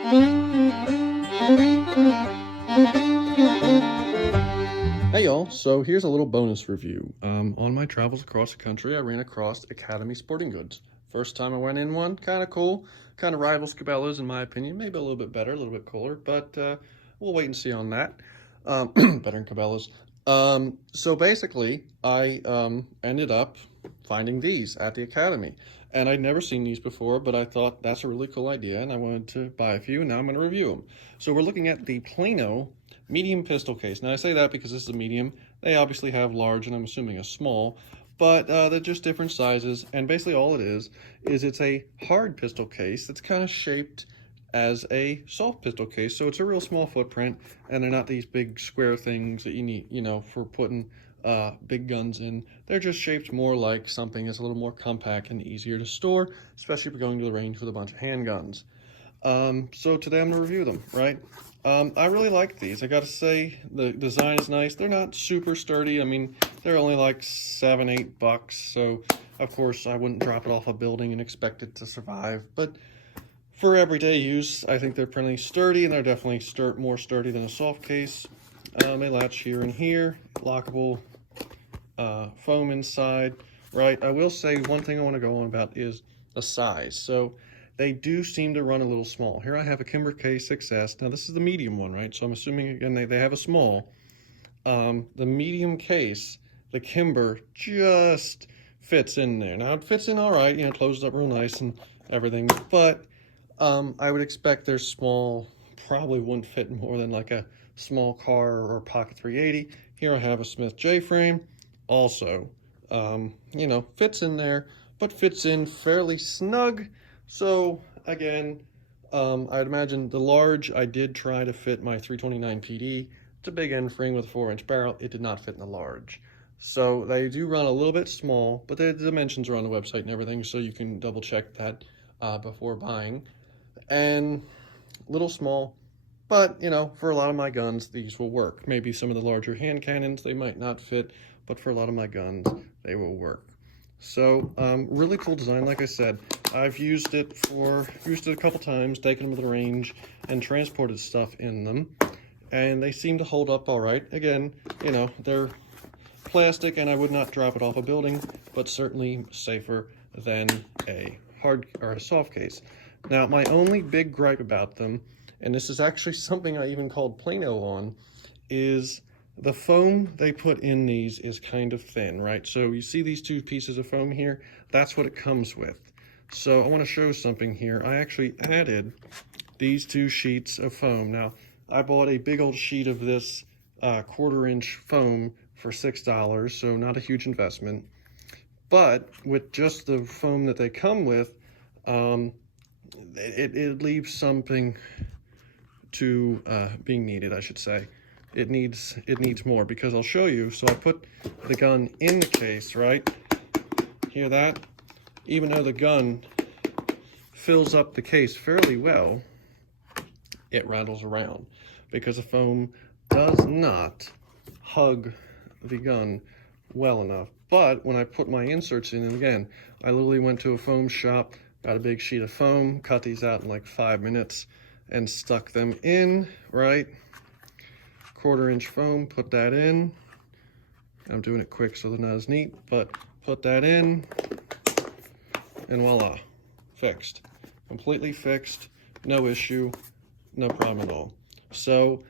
Hey y'all, so here's a little bonus review. On my travels across the country, I ran across Academy Sporting Goods. First time I went in one, kind of cool, kind of rivals Cabela's in my opinion, maybe a little bit better, a little bit cooler, but we'll wait and see on that. Better than Cabela's. So basically, I ended up finding these at the Academy. And I'd never seen these before, but I thought that's a really cool idea, and I wanted to buy a few, and now I'm going to review them. So we're looking at the Plano medium pistol case. Now I say that because this is a medium. They obviously have large and I'm assuming a small, but they're just different sizes. And basically all it is it's a hard pistol case that's kind of shaped as a soft pistol case. So it's a real small footprint, and they're not these big square things that you need, for putting big guns in. They're just shaped more like something that's a little more compact and easier to store, especially if you're going to the range with a bunch of handguns. So today I'm going to review them, right? I really like these. I gotta say, the design is nice. They're not super sturdy. I mean, they're only like $7-8, so of course I wouldn't drop it off a building and expect it to survive. But for everyday use, I think they're pretty sturdy, and they're definitely more sturdy than a soft case. They latch here and here, lockable foam inside, right? I will say one thing I want to go on about is the size. So they do seem to run a little small. Here I have a Kimber K6S. Now this is the medium one, right? So I'm assuming, again, they have a small. The medium case, the Kimber, just fits in there. Now it fits in all right, it closes up real nice and everything, but I would expect their small probably wouldn't fit more than like a small car or pocket 380. Here I have a Smith J-frame, also, fits in there, but fits in fairly snug. So again, I'd imagine the large, I did try to fit my 329 PD. It's a big end frame with a 4-inch barrel. It did not fit in the large. So they do run a little bit small, but the dimensions are on the website and everything, so you can double check that before buying. And a little small, but for a lot of my guns, these will work. Maybe some of the larger hand cannons, they might not fit, but for a lot of my guns, they will work. So really cool design. Like I said, I've used it a couple times, taken them to the range and transported stuff in them, and they seem to hold up all right. Again, they're plastic, and I would not drop it off a building, but certainly safer than a hard or a soft case. Now, my only big gripe about them, and this is actually something I even called Plano on, is the foam they put in these is kind of thin, right? So you see these two pieces of foam here? That's what it comes with. So I want to show something here. I actually added these two sheets of foam. Now, I bought a big old sheet of this 1/4-inch foam for $6, so not a huge investment. But with just the foam that they come with, it leaves something to being needed, I should say. It needs more, because I'll show you. So I put the gun in the case, right? Hear that? Even though the gun fills up the case fairly well, it rattles around because the foam does not hug the gun well enough. But when I put my inserts in, and again, I literally went to a foam shop, got a big sheet of foam, cut these out in like 5 minutes, and stuck them in, right? 1/4-inch foam, put that in. I'm doing it quick so they're not as neat, but put that in, and voila, fixed. Completely fixed, no issue, no problem at all. So,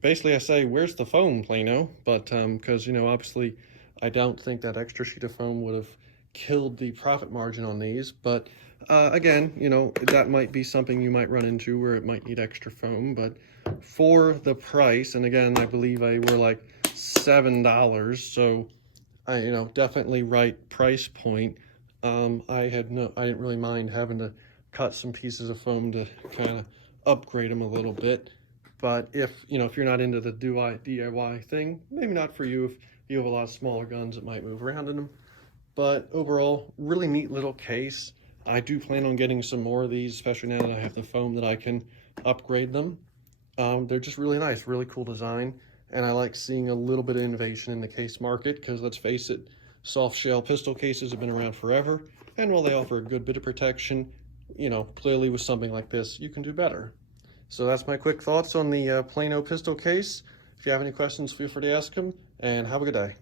basically I say, where's the foam, Plano? But, because, obviously I don't think that extra sheet of foam would have killed the profit margin on these, but again, that might be something you might run into where it might need extra foam, but for the price, and again, I believe they were like $7, so I, definitely right price point. I didn't really mind having to cut some pieces of foam to kind of upgrade them a little bit. But if you're not into the DIY thing, maybe not for you. If you have a lot of smaller guns that might move around in them. But overall, really neat little case. I do plan on getting some more of these, especially now that I have the foam that I can upgrade them. They're just really nice, really cool design. And I like seeing a little bit of innovation in the case market, because let's face it, soft shell pistol cases have been around forever. And while they offer a good bit of protection, you know, clearly with something like this, you can do better. So that's my quick thoughts on the Plano pistol case. If you have any questions, feel free to ask them, and have a good day.